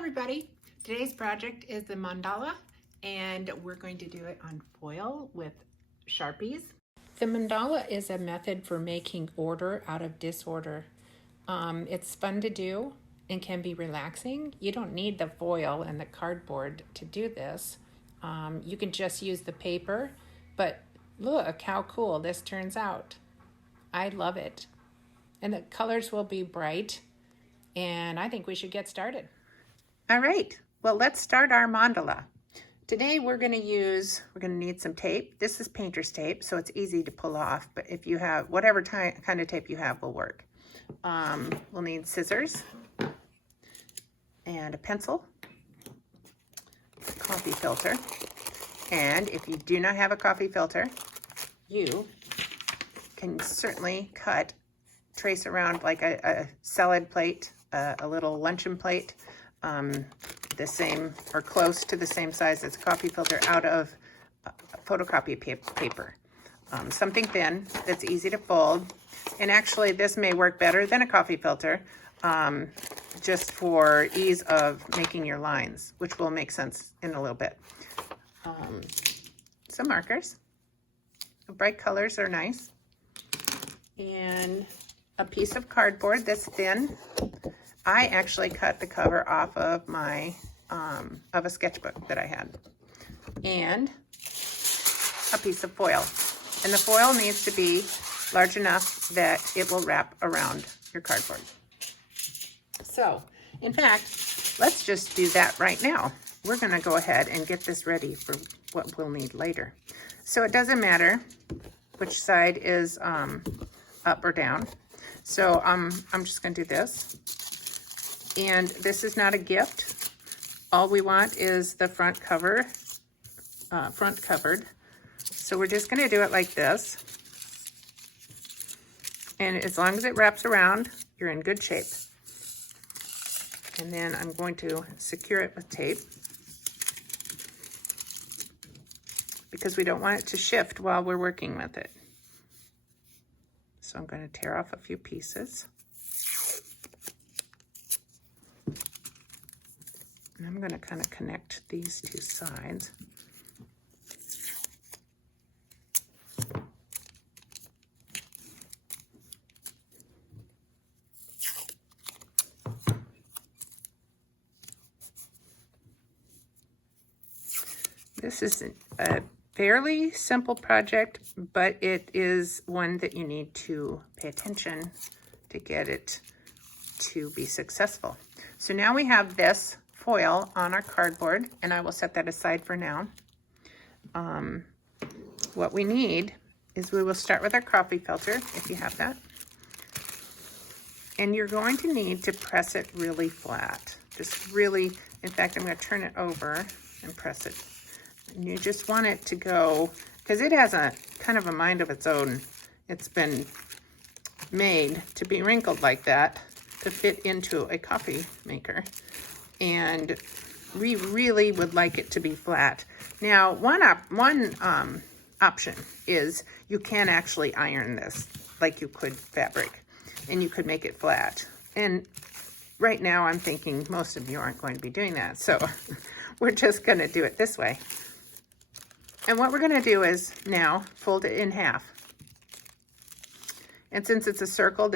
everybody. Today's project is the mandala, and we're going to do it on foil with Sharpies. The mandala is a method for making order out of disorder. It's fun to do and can be relaxing. You don't need the foil and the cardboard to do this. You can just use the paper, but look how cool this turns out. I love it. And the colors will be bright, and I think we should get started. All right, well, let's start our mandala. Today we're going to need some tape. This is painter's tape, so it's easy to pull off, but if you have whatever kind of tape you have will work. We'll need scissors and a pencil, a coffee filter, and if you do not have a coffee filter, you can certainly trace around like a salad plate, a little luncheon plate, the same or close to the same size as a coffee filter out of photocopy paper. Something thin that's easy to fold. And actually this may work better than a coffee filter, just for ease of making your lines, which will make sense in a little bit. Some markers. Bright colors are nice. And a piece of cardboard that's thin. I actually cut the cover off of my of a sketchbook that I had, and a piece of foil. And the foil needs to be large enough that it will wrap around your cardboard. So, in fact, let's just do that right now. We're going to go ahead and get this ready for what we'll need later. So it doesn't matter which side is up or down. So I'm just going to do this. And this is not a gift. All we want is the front covered. So we're just going to do it like this. And as long as it wraps around, you're in good shape. And then I'm going to secure it with tape, because we don't want it to shift while we're working with it. So I'm going to tear off a few pieces. And I'm going to kind of connect these two sides. This is a fairly simple project, but it is one that you need to pay attention to get it to be successful. So now we have this foil on our cardboard, and I will set that aside for now. What we need is we will start with our coffee filter, if you have that. And you're going to need to press it really flat. Just really, in fact, I'm going to turn it over and press it. And you just want it to go, because it has a kind of a mind of its own. It's been made to be wrinkled like that to fit into a coffee maker. And we really would like it to be flat. Now, one option is you can actually iron this like you could fabric, and you could make it flat. And right now I'm thinking most of you aren't going to be doing that, so we're just going to do it this way. And what we're going to do is now fold it in half. And since it's a circle,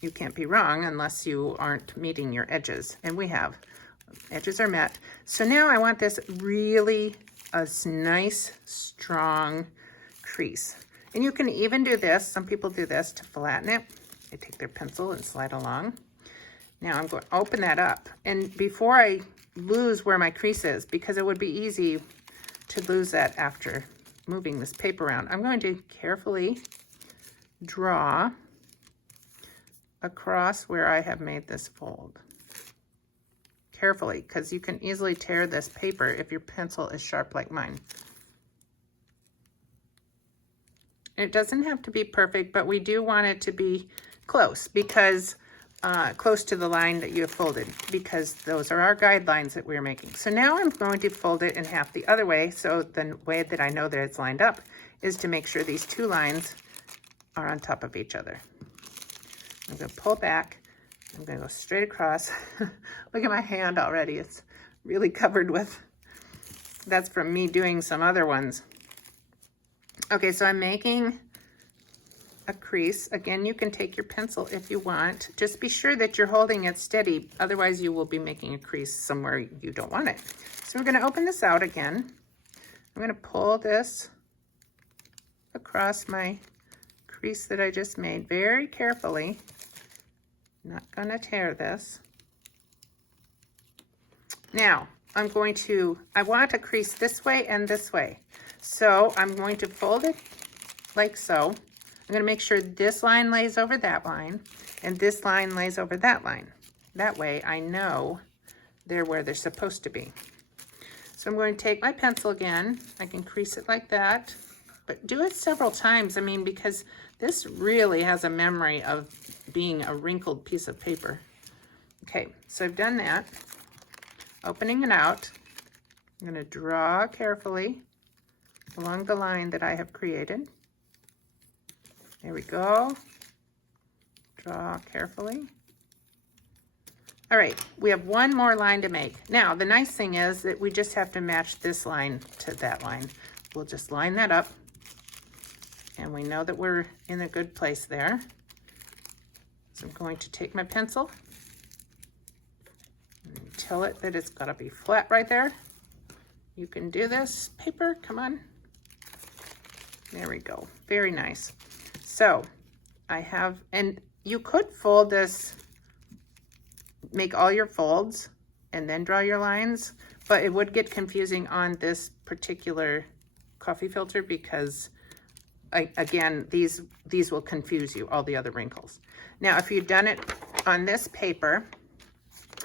you can't be wrong unless you aren't meeting your edges. And we have. Edges are met. So now I want this really a nice, strong crease. And you can even do this. Some people do this to flatten it. They take their pencil and slide along. Now I'm going to open that up. And before I lose where my crease is, because it would be easy to lose that after moving this paper around, I'm going to carefully draw across where I have made this fold. Carefully, because you can easily tear this paper if your pencil is sharp like mine. It doesn't have to be perfect, but we do want it to be close, because close to the line that you have folded, because those are our guidelines that we're making. So now I'm going to fold it in half the other way. So the way that I know that it's lined up is to make sure these two lines are on top of each other. I'm going to pull back I'm gonna go straight across. Look at my hand already. It's really covered with, that's from me doing some other ones. Okay, so I'm making a crease. Again, you can take your pencil if you want. Just be sure that you're holding it steady. Otherwise, you will be making a crease somewhere you don't want it. So we're gonna open this out again. I'm gonna pull this across my crease that I just made very carefully. Not gonna tear this. Now, I want a crease this way and this way. So I'm going to fold it like so. I'm gonna make sure this line lays over that line and this line lays over that line. That way I know they're where they're supposed to be. So I'm going to take my pencil again. I can crease it like that, but do it several times. I mean, because this really has a memory of being a wrinkled piece of paper. Okay, so I've done that. Opening it out, I'm going to draw carefully along the line that I have created. There we go. Draw carefully. All right, we have one more line to make. Now, the nice thing is that we just have to match this line to that line. We'll just line that up, and we know that we're in a good place there. So I'm going to take my pencil and tell it that it's gotta be flat right there. You can do this, paper, come on. There we go, very nice. So I have, and you could fold this, make all your folds and then draw your lines, but it would get confusing on this particular coffee filter because again, these will confuse you, all the other wrinkles. Now, if you've done it on this paper,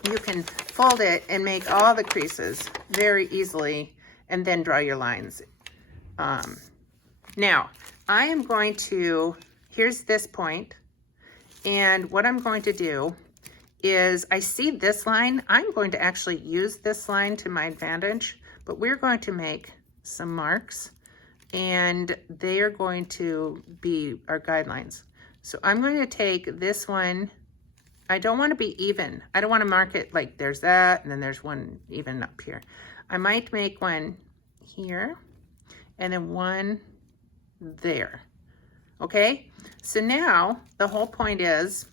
you can fold it and make all the creases very easily and then draw your lines. Now, I am going to, here's this point, and what I'm going to do is, I see this line, I'm going to actually use this line to my advantage, but we're going to make some marks, and they are going to be our guidelines. So I'm going to take this one. I don't want to be even. I don't want to mark it like there's that, and then there's one even up here. I might make one here, and then one there. Okay, so now the whole point is,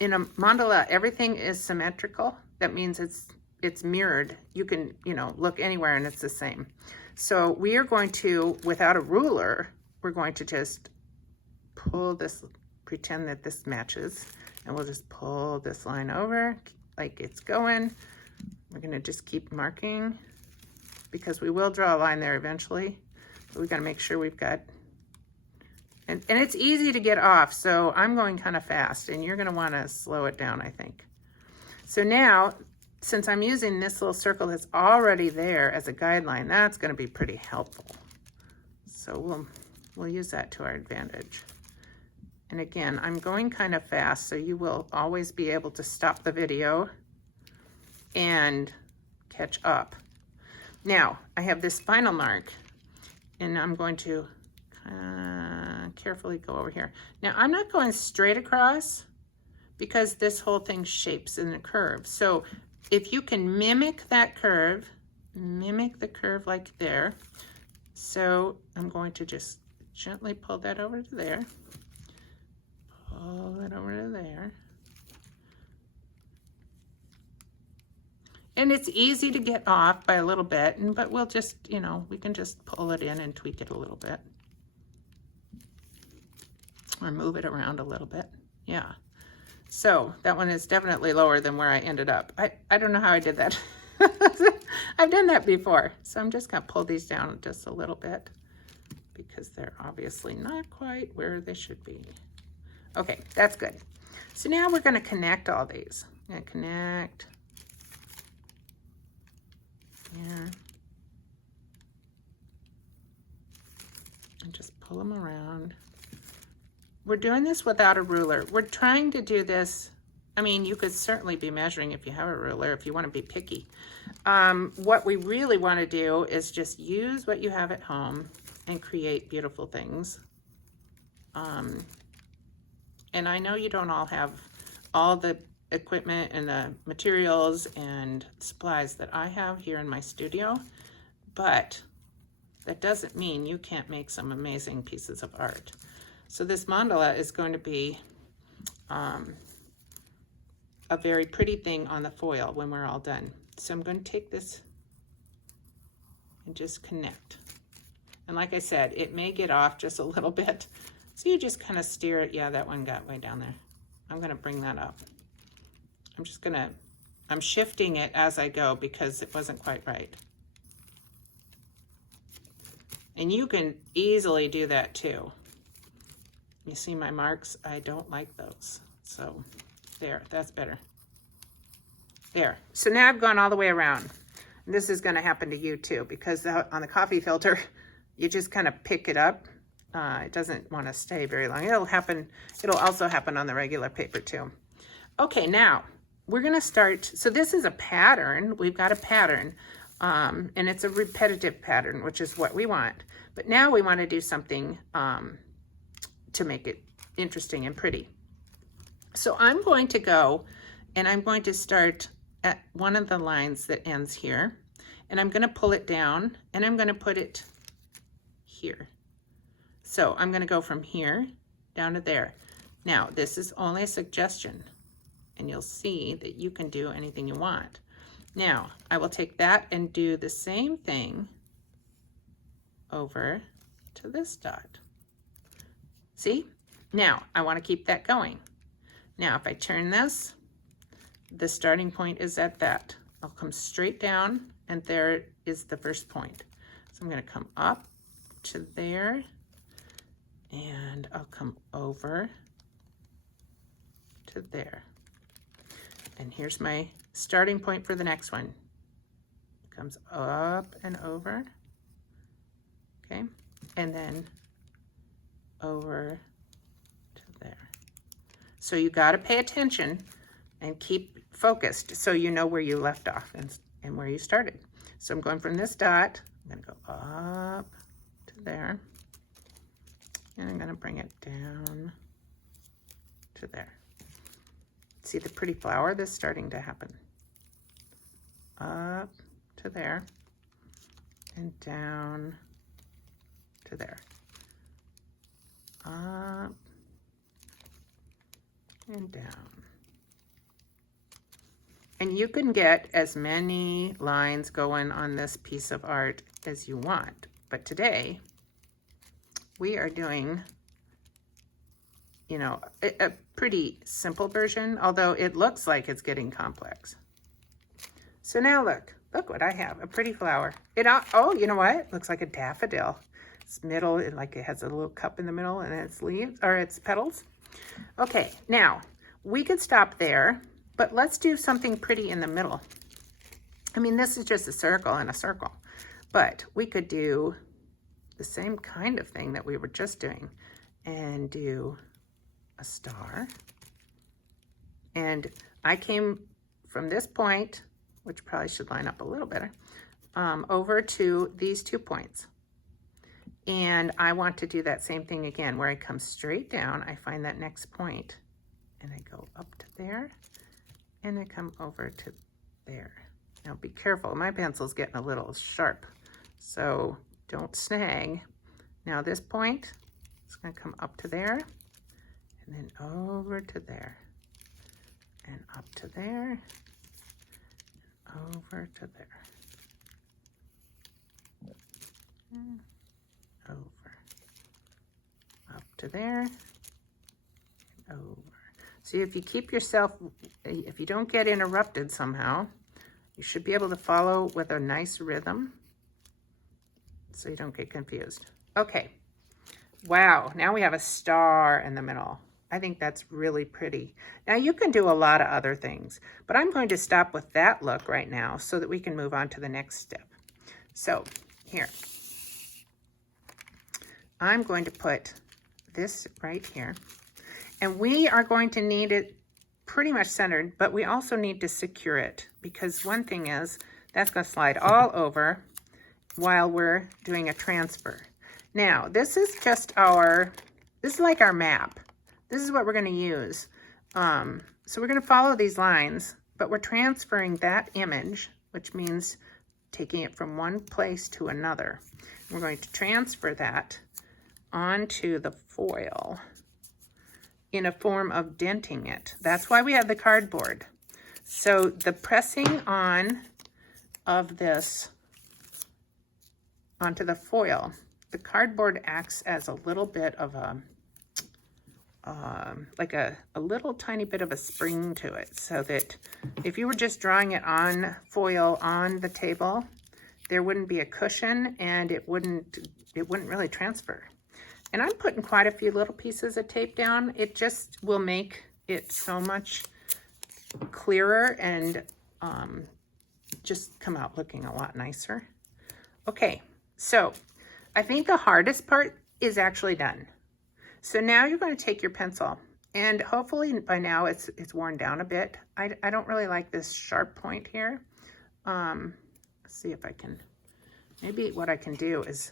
in a mandala, everything is symmetrical. That means it's mirrored. You can, look anywhere and it's the same. So we are going to, without a ruler, we're going to just pull this, pretend that this matches, and we'll just pull this line over like it's going. We're gonna just keep marking because we will draw a line there eventually, but we gotta make sure we've got, and it's easy to get off, so I'm going kind of fast, and you're gonna wanna slow it down, I think. So now, since I'm using this little circle that's already there as a guideline, that's gonna be pretty helpful. So we'll use that to our advantage. And again, I'm going kind of fast, so you will always be able to stop the video and catch up. Now, I have this final mark, and I'm going to carefully go over here. Now, I'm not going straight across because this whole thing shapes in a curve. So if you can mimic that curve, mimic the curve like there. So I'm going to just gently pull that over to there. Pull it over to there. And it's easy to get off by a little bit, but we'll just, we can just pull it in and tweak it a little bit. Or move it around a little bit. Yeah. So that one is definitely lower than where I ended up. I don't know how I did that. I've done that before. So I'm just gonna pull these down just a little bit because they're obviously not quite where they should be. Okay, that's good. So now we're gonna connect all these. I'm gonna connect. Yeah. And just pull them around. We're doing this without a ruler. We're trying to do this. I mean, you could certainly be measuring if you have a ruler, if you want to be picky. What we really want to do is just use what you have at home and create beautiful things. And I know you don't all have all the equipment and the materials and supplies that I have here in my studio, but that doesn't mean you can't make some amazing pieces of art. So this mandala is going to be a very pretty thing on the foil when we're all done. So I'm going to take this and just connect. And like I said, it may get off just a little bit. So you just kind of steer it. Yeah, that one got way down there. I'm going to bring that up. I'm shifting it as I go because it wasn't quite right. And you can easily do that too. You see my marks? I don't like those. So there, that's better. There. So now I've gone all the way around. And this is going to happen to you too, because on the coffee filter, you just kind of pick it up. It doesn't want to stay very long. It'll also happen on the regular paper too. Okay, now we're going to start. So this is a pattern. We've got a pattern, and it's a repetitive pattern, which is what we want. But now we want to do something to make it interesting and pretty. So I'm going to go and I'm going to start at one of the lines that ends here, and I'm going to pull it down and I'm going to put it here. So I'm going to go from here down to there. Now, this is only a suggestion, and you'll see that you can do anything you want. Now, I will take that and do the same thing over to this dot. See? Now, I want to keep that going. Now, if I turn this, the starting point is at that. I'll come straight down, and there is the first point. So I'm going to come up to there, and I'll come over to there. And here's my starting point for the next one. It comes up and over, okay? And then over to there. So you got to pay attention and keep focused so you know where you left off and where you started. So I'm going from this dot, I'm going to go up to there, and I'm going to bring it down to there. See the pretty flower that's starting to happen. Up to there and down to there. Up and down. And you can get as many lines going on this piece of art as you want. But today, we are doing, you know, a pretty simple version, although it looks like it's getting complex. So now look what I have, a pretty flower. Oh, you know what? It looks like a daffodil. It's middle, it has a little cup in the middle and its leaves, or its petals. Okay, now we could stop there, but let's do something pretty in the middle. I mean, this is just a circle and a circle, but we could do the same kind of thing that we were just doing and do a star. And I came from this point, which probably should line up a little better, over to these 2 points. And I want to do that same thing again, where I come straight down, I find that next point, and I go up to there, and I come over to there. Now be careful, my pencil's getting a little sharp, so don't snag. Now this point, it's gonna come up to there, and then over to there, and up to there, and over to there. Over, up to there, and over. See, if you keep yourself, if you don't get interrupted somehow, you should be able to follow with a nice rhythm so you don't get confused. Okay, wow, now we have a star in the middle. I think that's really pretty. Now you can do a lot of other things, but I'm going to stop with that look right now so that we can move on to the next step. So here, I'm going to put this right here, and we are going to need it pretty much centered, but we also need to secure it, because one thing is that's going to slide all over while we're doing a transfer. Now, this is just this is like our map. This is what we're going to use So we're going to follow these lines, but we're transferring that image, which means taking it from one place to another. We're going to transfer that onto the foil in a form of denting it. That's why we have the cardboard. So the pressing on of this onto the foil, the cardboard acts as a little bit of a, like a little tiny bit of a spring to it, so that if you were just drawing it on foil on the table, there wouldn't be a cushion and it wouldn't really transfer. And I'm putting quite a few little pieces of tape down. It just will make it so much clearer and just come out looking a lot nicer. Okay, so I think the hardest part is actually done. So now you're going to take your pencil, and hopefully by now it's worn down a bit. I don't really like this sharp point here. Let's see if I can, maybe what I can do is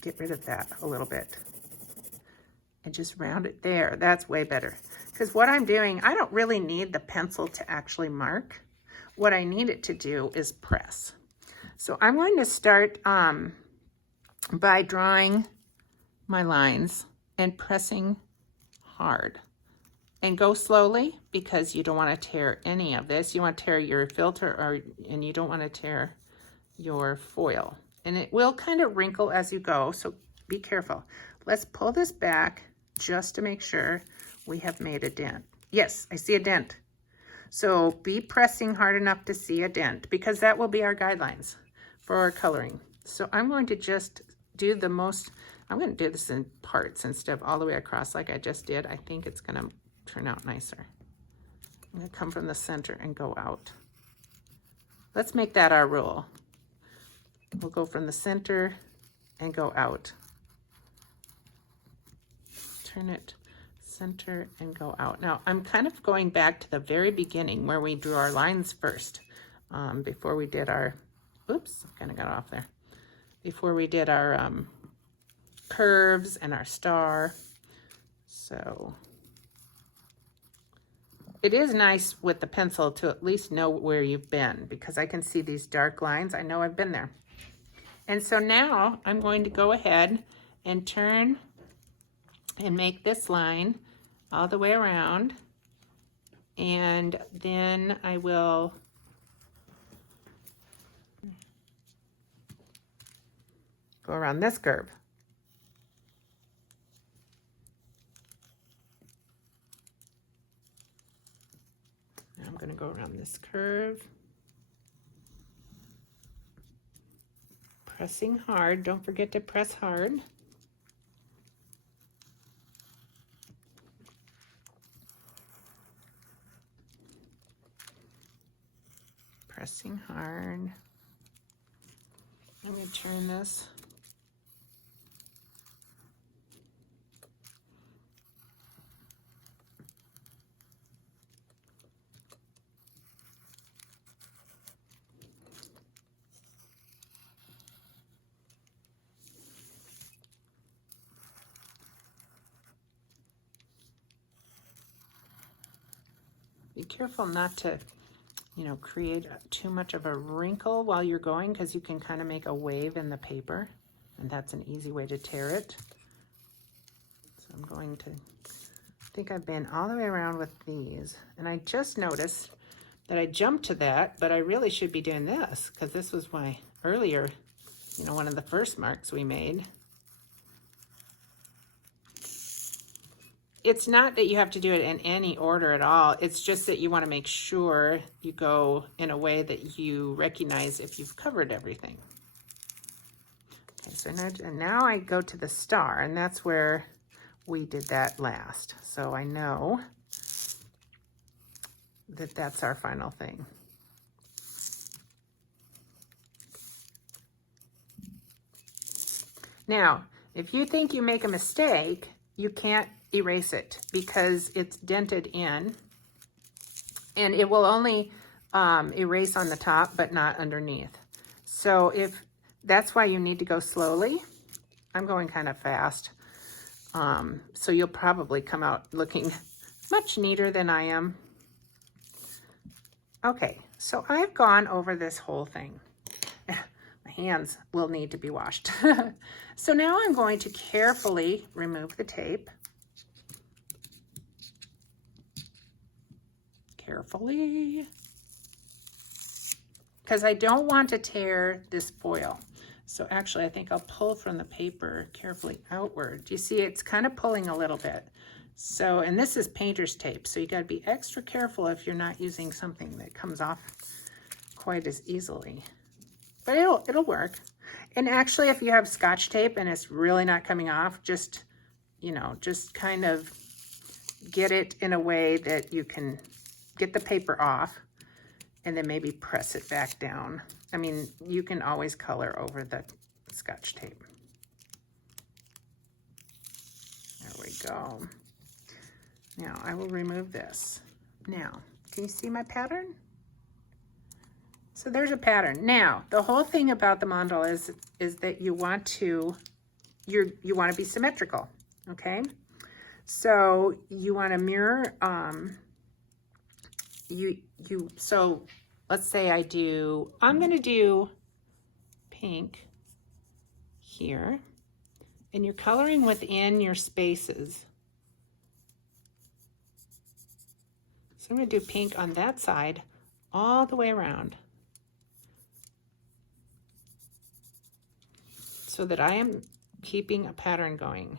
get rid of that a little bit and just round it there. That's way better. Because what I'm doing, I don't really need the pencil to actually mark. What I need it to do is press. So I'm going to start by drawing my lines and pressing hard. And go slowly, because you don't want to tear any of this. You want to tear your filter, and you don't want to tear your foil. And it will kind of wrinkle as you go, so be careful. Let's pull this back just to make sure we have made a dent. Yes, I see a dent. So be pressing hard enough to see a dent, because that will be our guidelines for our coloring. So I'm going to just do the most, I'm going to do this in parts instead of all the way across like I just did. I think it's going to turn out nicer. I'm going to come from the center and go out. Let's make that our rule. We'll go from the center and go out. Turn it center and go out. Now I'm kind of going back to the very beginning where we drew our lines first, before we did our, oops, kind of got off there. Before we did our curves and our star. So it is nice with the pencil to at least know where you've been, because I can see these dark lines. I know I've been there. And so now I'm going to go ahead and turn and make this line all the way around. And then I will go around this curve. Now I'm going to go around this curve. Pressing hard. Don't forget to press hard. Pressing hard. I'm going to turn this. Be careful not to, create too much of a wrinkle while you're going, because you can kind of make a wave in the paper, and that's an easy way to tear it. So I'm going to, I think I've been all the way around with these, and I just noticed that I jumped to that, but I really should be doing this, because this was my earlier, one of the first marks we made. It's not that you have to do it in any order at all. It's just that you want to make sure you go in a way that you recognize if you've covered everything. Okay, so now I go to the star, and that's where we did that last. So I know that that's our final thing. Now, if you think you make a mistake, you can't erase it, because it's dented in, and it will only erase on the top but not underneath. So that's why you need to go slowly. I'm going kind of fast, so you'll probably come out looking much neater than I am. Okay, so I've gone over this whole thing. My hands will need to be washed. So now I'm going to carefully remove the tape. Carefully. Because I don't want to tear this foil. So actually I think I'll pull from the paper carefully outward. You see it's kind of pulling a little bit. So, and this is painter's tape, so you got to be extra careful if you're not using something that comes off quite as easily. But it'll work. And actually if you have Scotch tape and it's really not coming off, just, you know, just kind of get it in a way that you can get the paper off and then maybe press it back down. I mean, you can always color over the Scotch tape. There we go. Now I will remove this. Now, can you see my pattern? So there's a pattern. Now, the whole thing about the mandala is that you want to be symmetrical, okay? So you want to mirror, so let's say I'm going to do pink here, and you're coloring within your spaces. So I'm going to do pink on that side all the way around so that I am keeping a pattern going.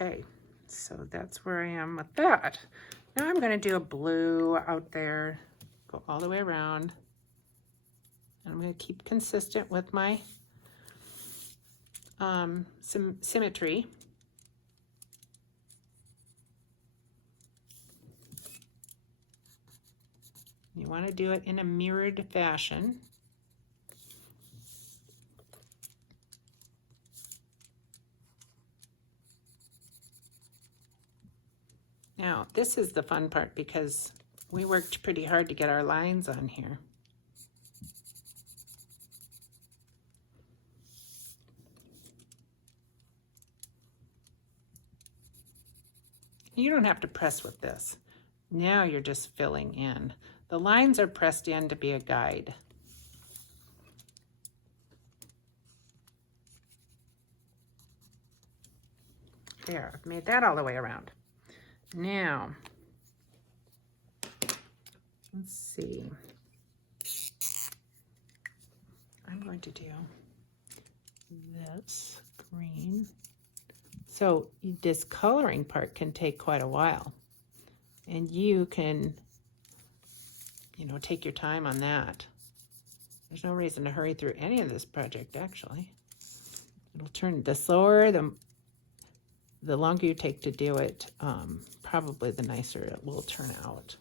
Okay, so that's where I am with that. Now I'm going to do a blue out there, go all the way around. And I'm going to keep consistent with my symmetry. You want to do it in a mirrored fashion. Now, this is the fun part because we worked pretty hard to get our lines on here. You don't have to press with this. Now you're just filling in. The lines are pressed in to be a guide. There, I've made that all the way around. Now, let's see. I'm going to do this green. So this coloring part can take quite a while. And you can, you know, take your time on that. There's no reason to hurry through any of this project, actually. It'll turn, the slower, the longer you take to do it, probably the nicer it will turn out.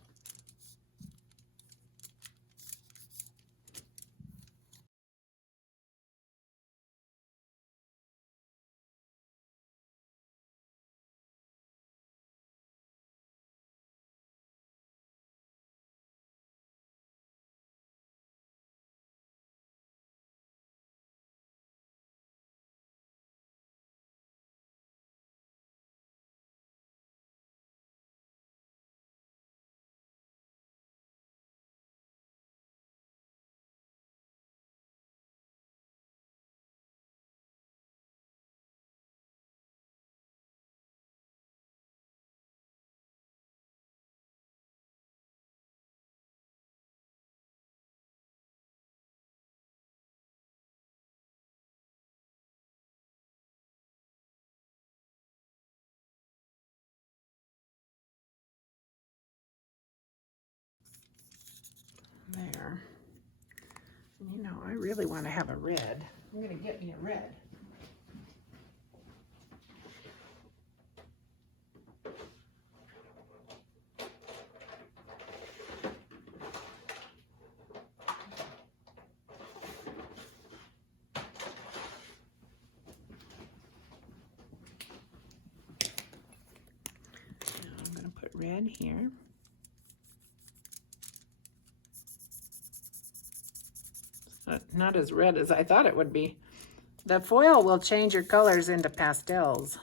There. You know, I really want to have a red. I'm going to get me a red. red here. Not as red as I thought it would be. The foil will change your colors into pastels.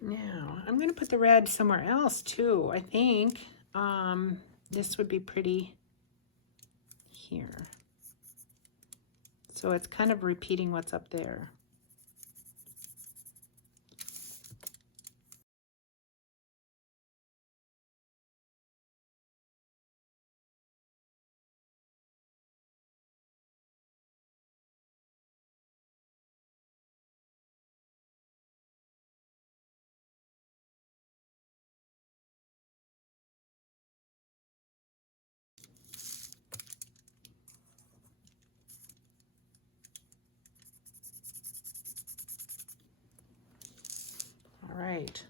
Now, I'm going to put the red somewhere else too, I think. This would be pretty here. So it's kind of repeating what's up there. All right.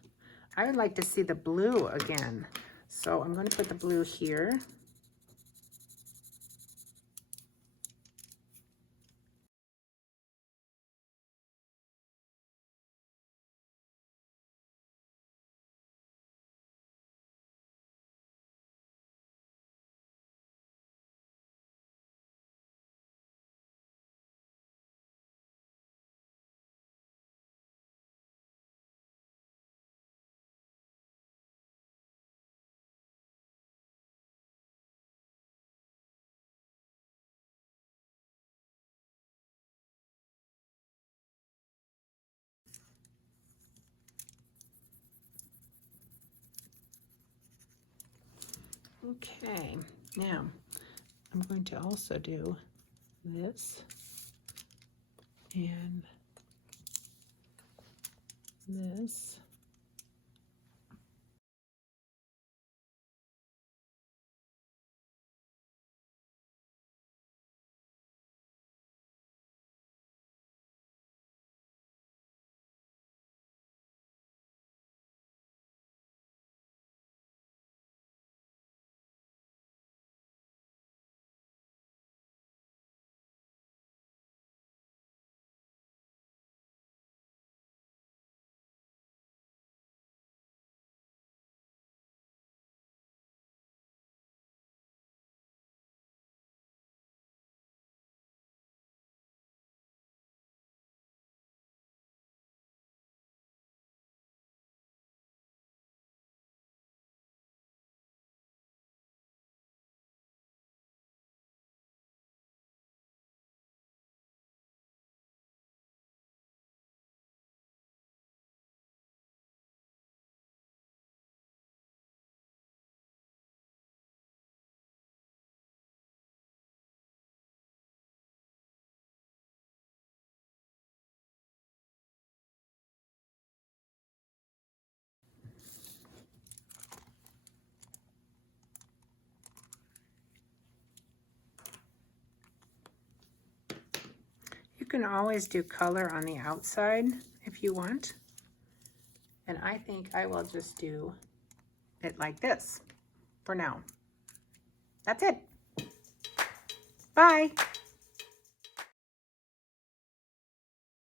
I would like to see the blue again. So I'm going to put the blue here. Okay, now I'm going to also do this and this. You can always do color on the outside if you want. And I think I will just do it like this for now. That's it. Bye.